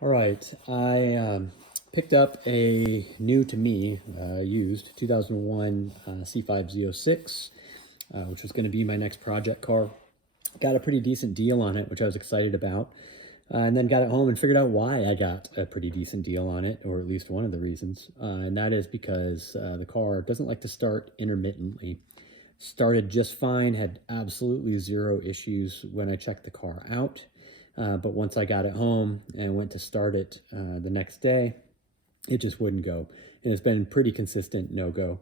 All right, I picked up a new to me, used 2001 C5 Z06, which was going to be my next project car. Got a pretty decent deal on it, which I was excited about. And then got it home and figured out why I got a pretty decent deal on it, or at least one of the reasons. And that is because the car doesn't like to start intermittently. Started just fine, had absolutely zero issues when I checked the car out. But once I got it home and went to start it the next day, it just wouldn't go. And it's been pretty consistent no-go.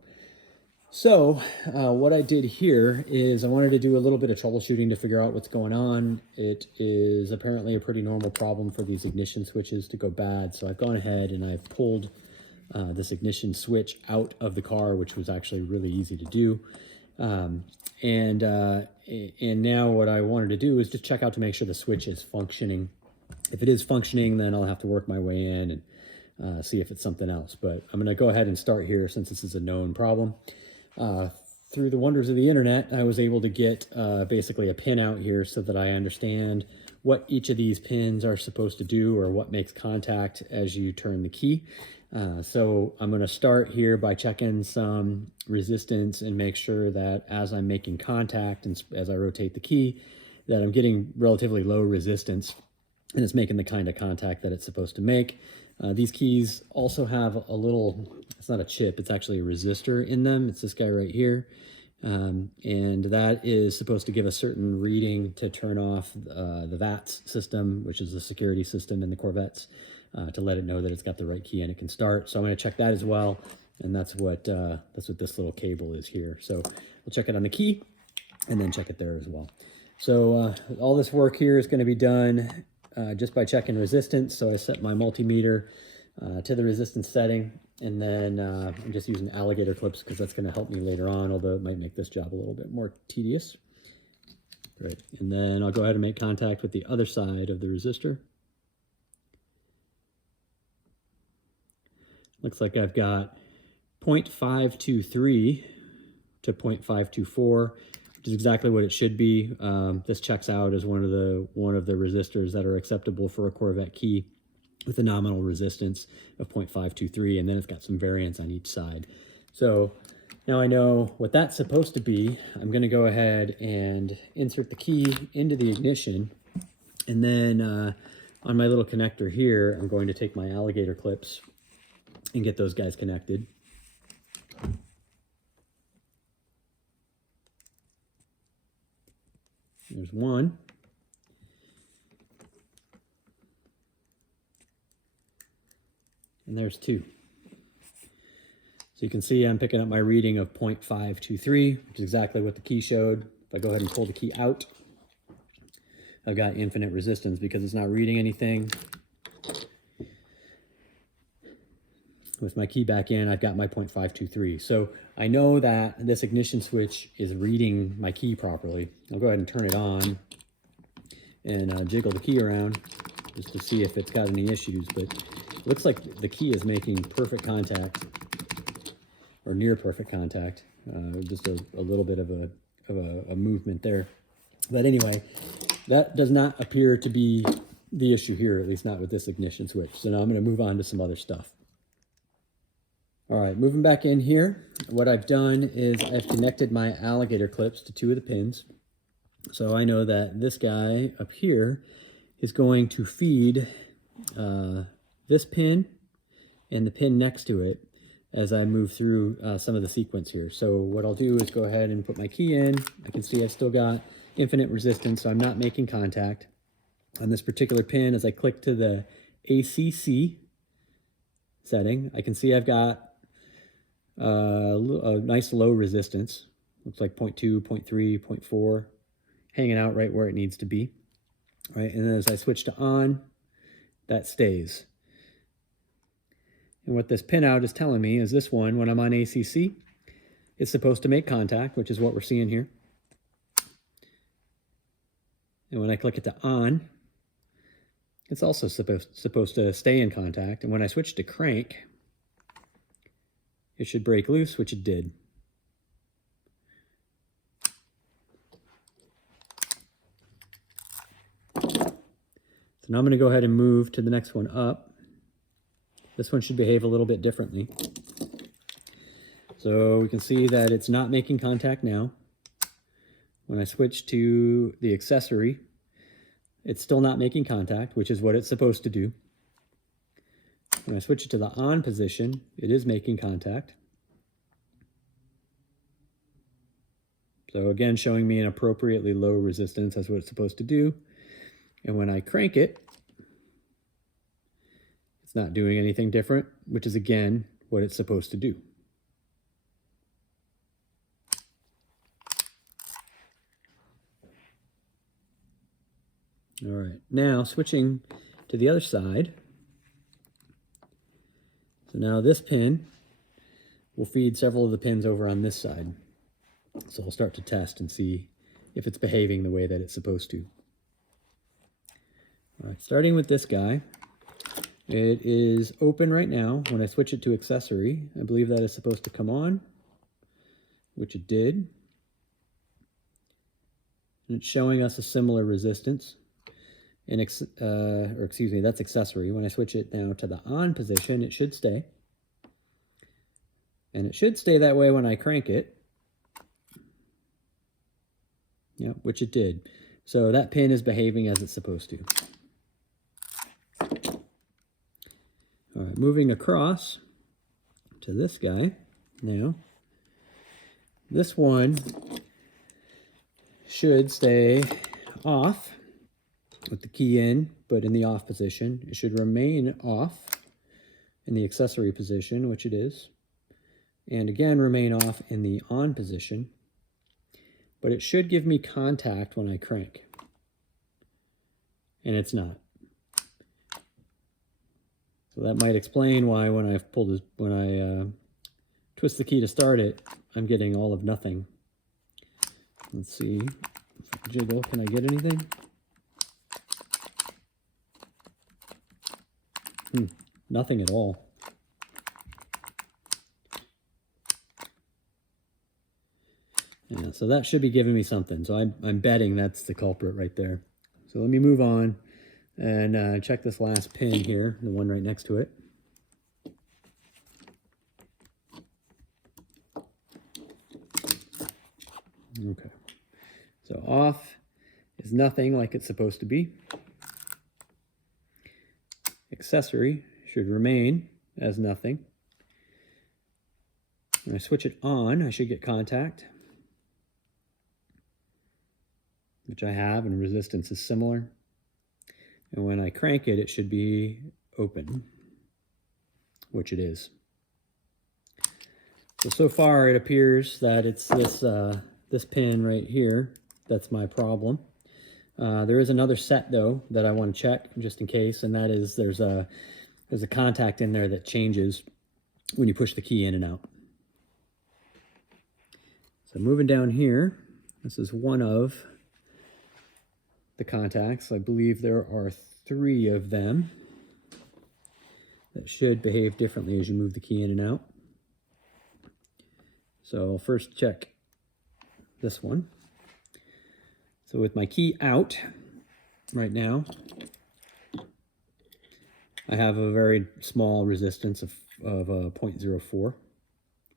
So what I did here is I wanted to do a little bit of troubleshooting to figure out what's going on. It is apparently a pretty normal problem for these ignition switches to go bad. So I've gone ahead and I've pulled this ignition switch out of the car, which was actually really easy to do. And now what I wanted to do is just check out to make sure the switch is functioning. If it is functioning, then I'll have to work my way in and see if it's something else. But I'm going to go ahead and start here since this is a known problem. Through the wonders of the internet, I was able to get basically a pin out here so that I understand what each of these pins are supposed to do or what makes contact as you turn the key. So I'm going to start here by checking some resistance and make sure that as I'm making contact and as I rotate the key, that I'm getting relatively low resistance and it's making the kind of contact that it's supposed to make. These keys also have a little, it's not a chip, it's actually a resistor in them. It's this guy right here. And that is supposed to give a certain reading to turn off the VATS system, which is the security system in the Corvettes, to let it know that it's got the right key and it can start. So I'm going to check that as well. And that's what this little cable is here. So we'll check it on the key and then check it there as well. So all this work here is going to be done just by checking resistance. So I set my multimeter to the resistance setting, and then I'm just using alligator clips because that's going to help me later on, although it might make this job a little bit more tedious. Great. And then I'll go ahead and make contact with the other side of the resistor. Looks like I've got 0.523 to 0.524, which is exactly what it should be. This checks out as one of the resistors that are acceptable for a Corvette key with a nominal resistance of 0.523, and then it's got some variance on each side. So now I know what that's supposed to be. I'm going to go ahead and insert the key into the ignition, and then on my little connector here, I'm going to take my alligator clips and get those guys connected. There's one. And there's two. So you can see I'm picking up my reading of 0.523, which is exactly what the key showed. If I go ahead and pull the key out, I've got infinite resistance because it's not reading anything. With my key back in, I've got my 0.523. So I know that this ignition switch is reading my key properly. I'll go ahead and turn it on and jiggle the key around just to see if it's got any issues. But it looks like the key is making perfect contact, or near perfect contact. Just a little bit of a movement there. But anyway, that does not appear to be the issue here, at least not with this ignition switch. So now I'm going to move on to some other stuff. All right, moving back in here, what I've done is I've connected my alligator clips to two of the pins. So I know that this guy up here is going to feed this pin and the pin next to it as I move through some of the sequence here. So what I'll do is go ahead and put my key in. I can see I've still got infinite resistance, so I'm not making contact. On this particular pin, as I click to the ACC setting, I can see I've got a nice low resistance. Looks like 0.2, 0.3, 0.4, hanging out right where it needs to be. Right, and then as I switch to on, that stays. And what this pinout is telling me is this one, when I'm on ACC, it's supposed to make contact, which is what we're seeing here. And when I click it to on, it's also supposed to stay in contact. And when I switch to crank, it should break loose, which it did. So now I'm going to go ahead and move to the next one up. This one should behave a little bit differently. So we can see that it's not making contact now. When I switch to the accessory, it's still not making contact, which is what it's supposed to do. When I switch it to the on position, it is making contact. So again, showing me an appropriately low resistance. That's what it's supposed to do. And when I crank it, it's not doing anything different, which is again what it's supposed to do. All right, now switching to the other side. So now this pin will feed several of the pins over on this side. So I'll start to test and see if it's behaving the way that it's supposed to. All right, starting with this guy, it is open right now. When I switch it to accessory, I believe that is supposed to come on, which it did. And it's showing us a similar resistance. And excuse me, that's accessory. When I switch it now to the on position, it should stay. And it should stay that way when I crank it. Yeah, which it did. So that pin is behaving as it's supposed to. All right, moving across to this guy now. This one should stay off with the key in, but in the off position. It should remain off in the accessory position, which it is. And again, remain off in the on position. But it should give me contact when I crank. And it's not. So that might explain why when I twist the key to start it, I'm getting all of nothing. Let's see. If I jiggle, can I get anything? Nothing at all. Yeah, so that should be giving me something. So I'm betting that's the culprit right there. So let me move on and check this last pin here, the one right next to it. Okay. So off is nothing like it's supposed to be. Accessory should remain as nothing. When I switch it on, I should get contact, which I have, and resistance is similar. And when I crank it, it should be open, which it is. So far it appears that it's this pin right here that's my problem. There is another set though that I want to check just in case, and that is there's a contact in there that changes when you push the key in and out. So moving down here, this is one of the contacts. I believe there are 3 of them that should behave differently as you move the key in and out. So I'll first check this one. So with my key out right now, I have a very small resistance of 0.04,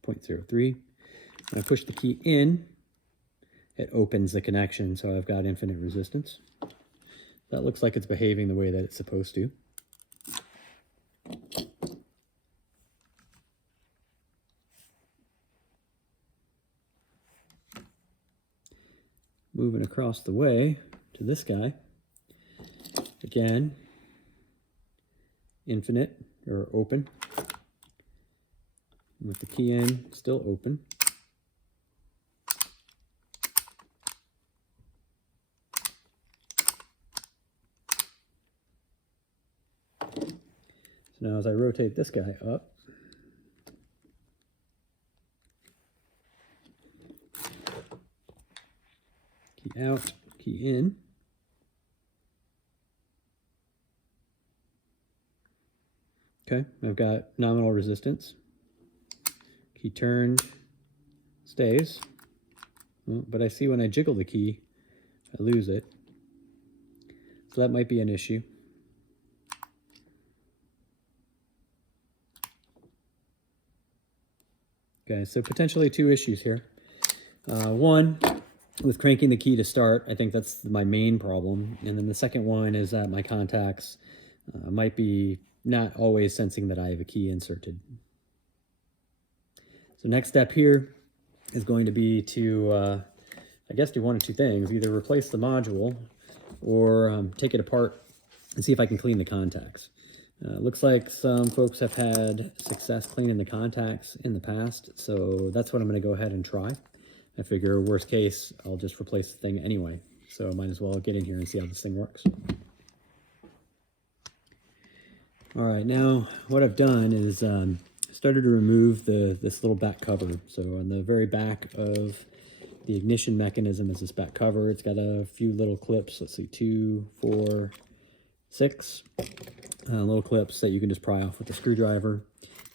0.03. When I push the key in, it opens the connection, so I've got infinite resistance. That looks like it's behaving the way that it's supposed to. Moving across the way to this guy, again, infinite or open. With the key in, still open. So now as I rotate this guy up, key out, key in. Okay, I've got nominal resistance. Key turned, stays. Well, but I see when I jiggle the key, I lose it. So that might be an issue. Okay, so potentially two issues here. One, with cranking the key to start, I think that's my main problem. And then the second one is that my contacts might be not always sensing that I have a key inserted. So next step here is going to be to, I guess, do one of two things. Either replace the module or take it apart and see if I can clean the contacts. Looks like some folks have had success cleaning the contacts in the past, so that's what I'm going to go ahead and try. I figure worst case, I'll just replace the thing anyway, so might as well get in here and see how this thing works. All right, now what I've done is started to remove this little back cover. So on the very back of the ignition mechanism is this back cover. It's got a few little clips. Let's see, 2, 4, 6 little clips that you can just pry off with a screwdriver,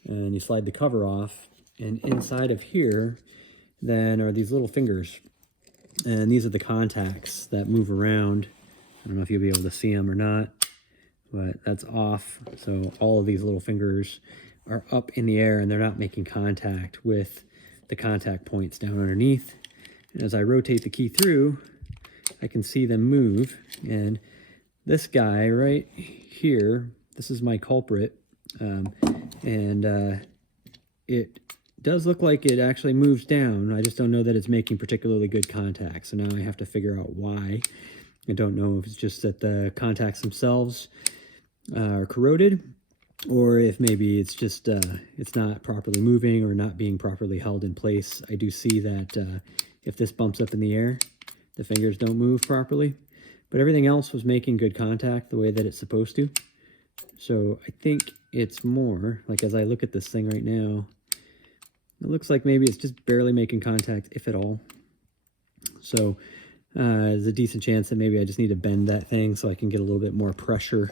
and you slide the cover off, and inside of here then are these little fingers, and these are the contacts that move around. I don't know if you'll be able to see them or not, but that's off. So all of these little fingers are up in the air and they're not making contact with the contact points down underneath. And as I rotate the key through, I can see them move. And this guy right here, this is my culprit. It does look like it actually moves down. I just don't know that it's making particularly good contact. So now I have to figure out why. I don't know if it's just that the contacts themselves are corroded, or if maybe it's just it's not properly moving or not being properly held in place. I do see that if this bumps up in the air, the fingers don't move properly, but everything else was making good contact the way that it's supposed to. So I think it's more like, as I look at this thing right now, it looks like maybe it's just barely making contact, if at all. So there's a decent chance that maybe I just need to bend that thing so I can get a little bit more pressure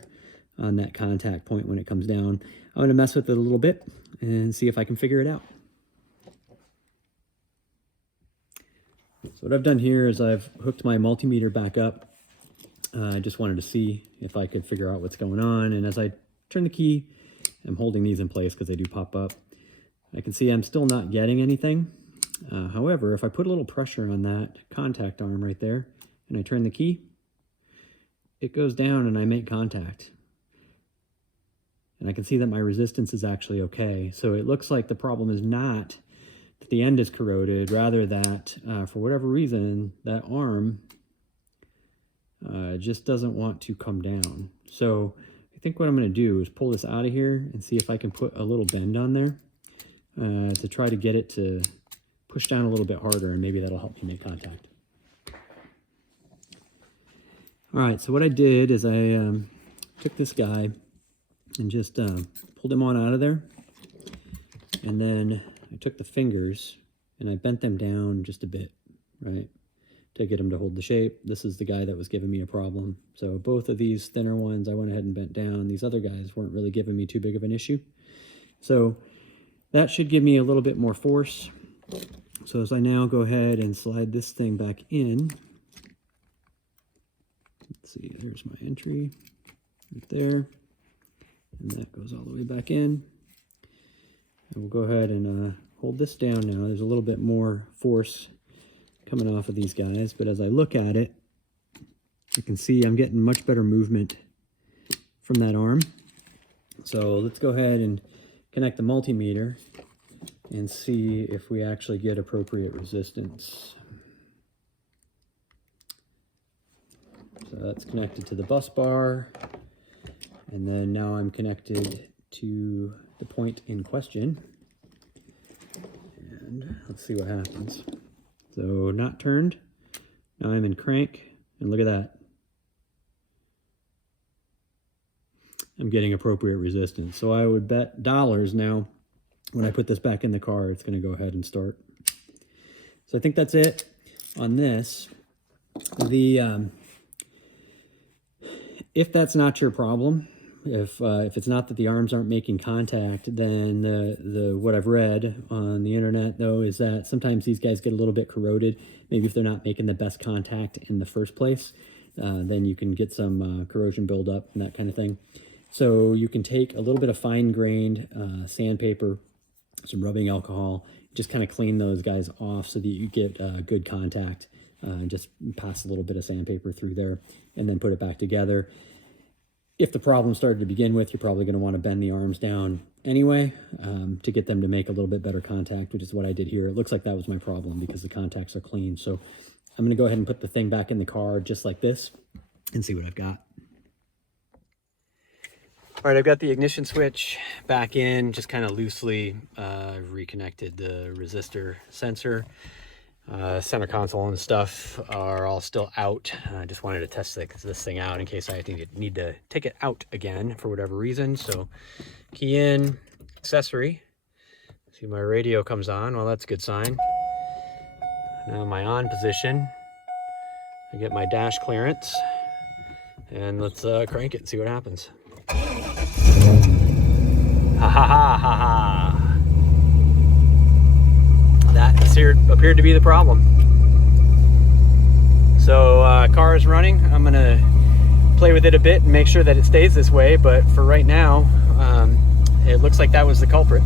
on that contact point when it comes down. I'm going to mess with it a little bit and see if I can figure it out. So what I've done here is I've hooked my multimeter back up. I just wanted to see if I could figure out what's going on. And as I turn the key, I'm holding these in place because they do pop up. I can see I'm still not getting anything. However, if I put a little pressure on that contact arm right there and I turn the key, it goes down and I make contact. And I can see that my resistance is actually okay. So it looks like the problem is not that the end is corroded, rather that for whatever reason, that arm just doesn't want to come down. So I think what I'm going to do is pull this out of here and see if I can put a little bend on there to try to get it to push down a little bit harder, and maybe that'll help me make contact. All right, so what I did is I took this guy and just pulled him on out of there. And then I took the fingers and I bent them down just a bit, right, to get them to hold the shape. This is the guy that was giving me a problem. So both of these thinner ones I went ahead and bent down. These other guys weren't really giving me too big of an issue. So that should give me a little bit more force. So as I now go ahead and slide this thing back in, let's see, there's my entry right there. And that goes all the way back in. And we'll go ahead and hold this down now. There's a little bit more force coming off of these guys, but as I look at it, I can see I'm getting much better movement from that arm. So let's go ahead and connect the multimeter and see if we actually get appropriate resistance. So that's connected to the bus bar. And then now I'm connected to the point in question. And let's see what happens. So not turned. Now I'm in crank. And look at that. I'm getting appropriate resistance. So I would bet dollars now when I put this back in the car, it's going to go ahead and start. So I think that's it on this. If that's not your problem, if it's not that the arms aren't making contact, then what I've read on the internet, though, is that sometimes these guys get a little bit corroded. Maybe if they're not making the best contact in the first place, then you can get some corrosion buildup and that kind of thing. So you can take a little bit of fine-grained sandpaper, some rubbing alcohol, just kind of clean those guys off so that you get good contact. Just pass a little bit of sandpaper through there and then put it back together. If the problem started to begin with, you're probably going to want to bend the arms down anyway to get them to make a little bit better contact, which is what I did here. It looks like that was my problem because the contacts are clean. So I'm going to go ahead and put the thing back in the car just like this and see what I've got. All right, I've got the ignition switch back in, just kind of loosely reconnected the resistor sensor. Center console and stuff are all still out. I just wanted to test this thing out in case I need to take it out again for whatever reason. So key in, accessory. See, my radio comes on. Well, that's a good sign. Now my on position. I get my dash clearance. And let's crank it and see what happens. Ha ha ha ha ha. That appeared to be the problem. So car is running. I'm gonna play with it a bit and make sure that it stays this way, but for right now, it looks like that was the culprit.